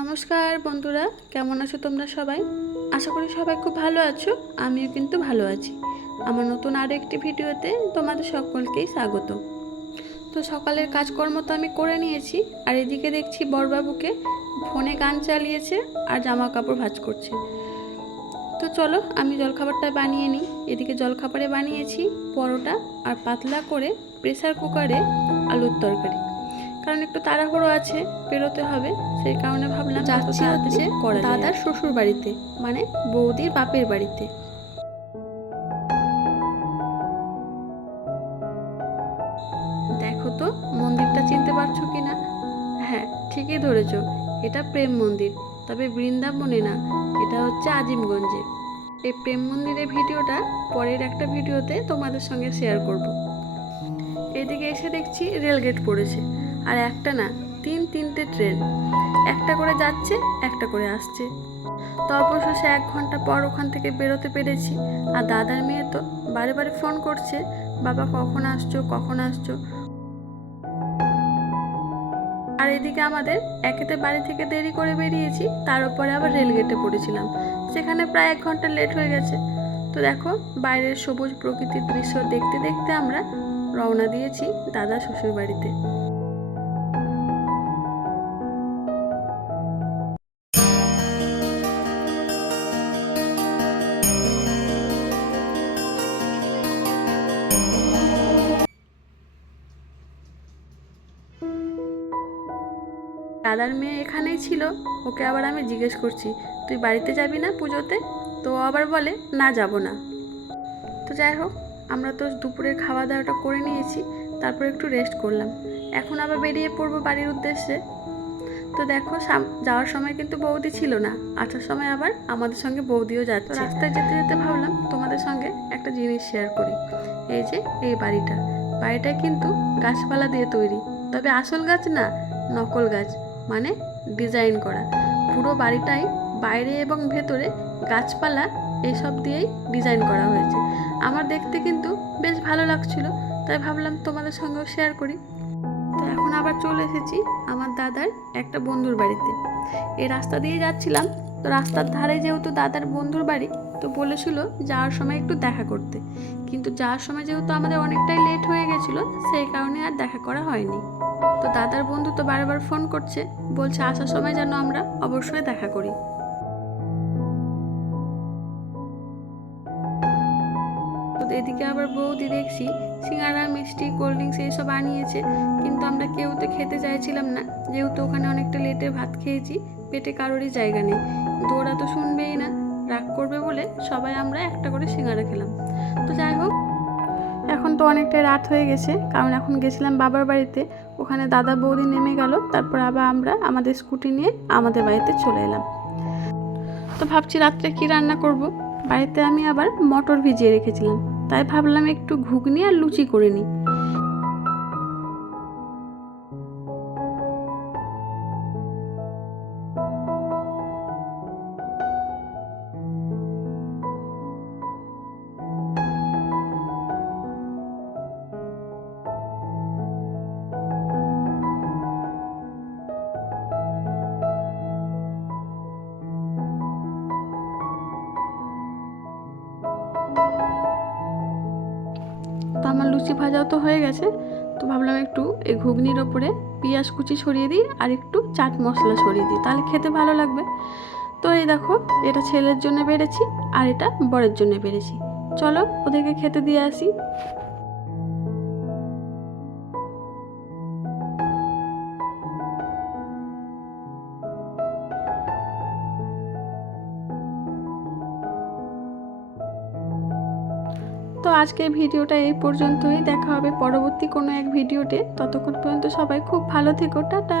নমস্কার বন্ধুরা, কেমন আছো তোমরা সবাই? আশা করি সবাই খুব ভালো আছো, আমিও কিন্তু ভালো আছি। আমার নতুন আরও একটি ভিডিওতে তোমাদের সকলকেই স্বাগত। তো সকালের কাজকর্ম তো আমি করে নিয়েছি, আর এদিকে দেখছি বড়বাবুকে ফোনে গান চালিয়েছে আর জামা কাপড় ভাঁজ করছে। তো চলো, আমি জলখাবারটা বানিয়ে নিই। এদিকে জলখাবারে বানিয়েছি পরোটা আর পাতলা করে প্রেসার কুকারে আলুর তরকারি। কারণ একটু তাড়াহুড়ো আছে বেরোতে হবে। সেই কারণে ভাবলাম যাচ্ছি হচ্ছে দাদার শ্বশুর বাড়িতে মানে বৌদির বাপের বাড়িতে। দেখো তো মন্দিরটা চিনতে পারছ কি না হ্যাঁ ঠিকই ধরেছ এটা প্রেম মন্দির। তবে বৃন্দাবনে না এটা হচ্ছে আজিমগঞ্জে। এই প্রেম মন্দিরের ভিডিওটা পরের একটা ভিডিওতে তোমাদের সঙ্গে শেয়ার করব। এদিকে এসে দেখছি রেলগেট পড়েছে। আর একটা না, তিন তিনটে ট্রেন। একটা করে যাচ্ছে, একটা করে আসছে। তো অবশেষে এক ঘণ্টা পর ওখান থেকে বেরোতে পেরেছি। আর দাদার মেয়ে তো বারে বারে ফোন করছে, বাবা, কখন আসছো কখন আসছো? আর এদিকে আমাদের একেতে বাড়ি থেকে দেরি করে বেরিয়েছি, তার উপরে আবার রেলগেটে পড়েছিলাম। সেখানে প্রায় এক ঘণ্টা লেট হয়ে গেছে। তো দেখো, বাইরের সবুজ প্রকৃতির দৃশ্য দেখতে দেখতে আমরা রওনা দিয়েছি দাদা শ্বশুর বাড়িতে দাদার মেয়ে এখানেই ছিল, ওকে আবার আমি জিজ্ঞেস করছি, তুই বাড়িতে যাবি না পুজোতে? তো আবার বলে, না, যাব না। তো যাই হোক, আমরা তো দুপুরের খাওয়া দাওয়াটা করে নিয়েছি, তারপর একটু রেস্ট করলাম। এখন আবার বেরিয়ে পড়ব বাড়ির উদ্দেশ্যে। তো দেখো যাওয়ার সময় কিন্তু বৌদি ছিল না, আসার সময় আবার আমাদের সঙ্গে বৌদিও যাচ্ছে। রাস্তায় যেতে যেতে ভাবলাম, তোমাদের সঙ্গে একটা জিনিস শেয়ার করি। এই যে, এই বাড়িটা। বাড়িটা কিন্তু গাছপালা দিয়ে তৈরি। তবে আসল গাছ না, নকল গাছ। মানে ডিজাইন করা। পুরো বাড়িটাই বাইরে এবং ভেতরে গাছপালা এইসব দিয়েই ডিজাইন করা হয়েছে। আমার দেখতে কিন্তু বেশ ভালো লাগছিল, তাই ভাবলাম তোমাদের সঙ্গেও শেয়ার করি। তো এখন আবার চলে এসেছি আমার দাদার একটা বন্ধুর বাড়িতে। এই রাস্তা দিয়ে যাচ্ছিলাম, তো রাস্তার ধারে যেহেতু দাদার বন্ধুর বাড়ি তো বলেছিল যাওয়ার সময় একটু দেখা করতে। কিন্তু যাওয়ার সময় যেহেতু আমাদের অনেকটাই লেট হয়ে গেছিল, সেই কারণে আর দেখা করা হয়নি। তো দাদার বন্ধু তো বারবার ফোন করছে, বলছে আসার সময় যেন আমরা অবশ্যই দেখা করি। এদিকে আবার বৌদি দেখছি, সিঙ্গারা, মিষ্টি কোল্ড ড্রিঙ্কস এইসব আনিয়েছে। কিন্তু আমরা কেউ তো খেতে চাইছিলাম না। যেহেতু ওখানে অনেকটা লেটে ভাত খেয়েছি, পেটে কারোরই জায়গা নেই। কিন্তু ওরা তো শুনবেই না। রাগ করবে বলে সবাই আমরা একটা করে সিঙ্গারা খেলাম। তো যাই হোক, এখন তো অনেকটাই রাত হয়ে গেছে। কারণ এখন গেছিলাম বাবার বাড়িতে। ওখানে দাদা বৌদি নেমে গেল। তারপর আবার আমরা আমাদের স্কুটি নিয়ে আমাদের বাড়িতে চলে এলাম। তো ভাবছি রাত্রে কি রান্না করব? বাড়িতে আমি আবার মটর ভিজিয়ে রেখেছিলাম। তাই ভাবলাম একটু ঘুগনি আর লুচি করে নিই। আমার লুচি ভাজাও তো হয়ে গেছে। তো ভাবলাম একটু এই ঘুগনির ওপরে পেঁয়াজ কুচি ছড়িয়ে দিই আর একটু চাট মশলা ছড়িয়ে দিই, তাহলে খেতে ভালো লাগবে। তো এই দেখো, এটা ছেলের জন্য বেড়েছি আর এটা বরের জন্য বেড়েছি। চলো ওদেরকে খেতে দিয়ে আসি। তো আজকের ভিডিওটা এই পর্যন্তই। দেখা হবে পরবর্তী কোনো এক ভিডিওতে। ততক্ষণ পর্যন্ত সবাই খুব ভালো থেকো। টাটা!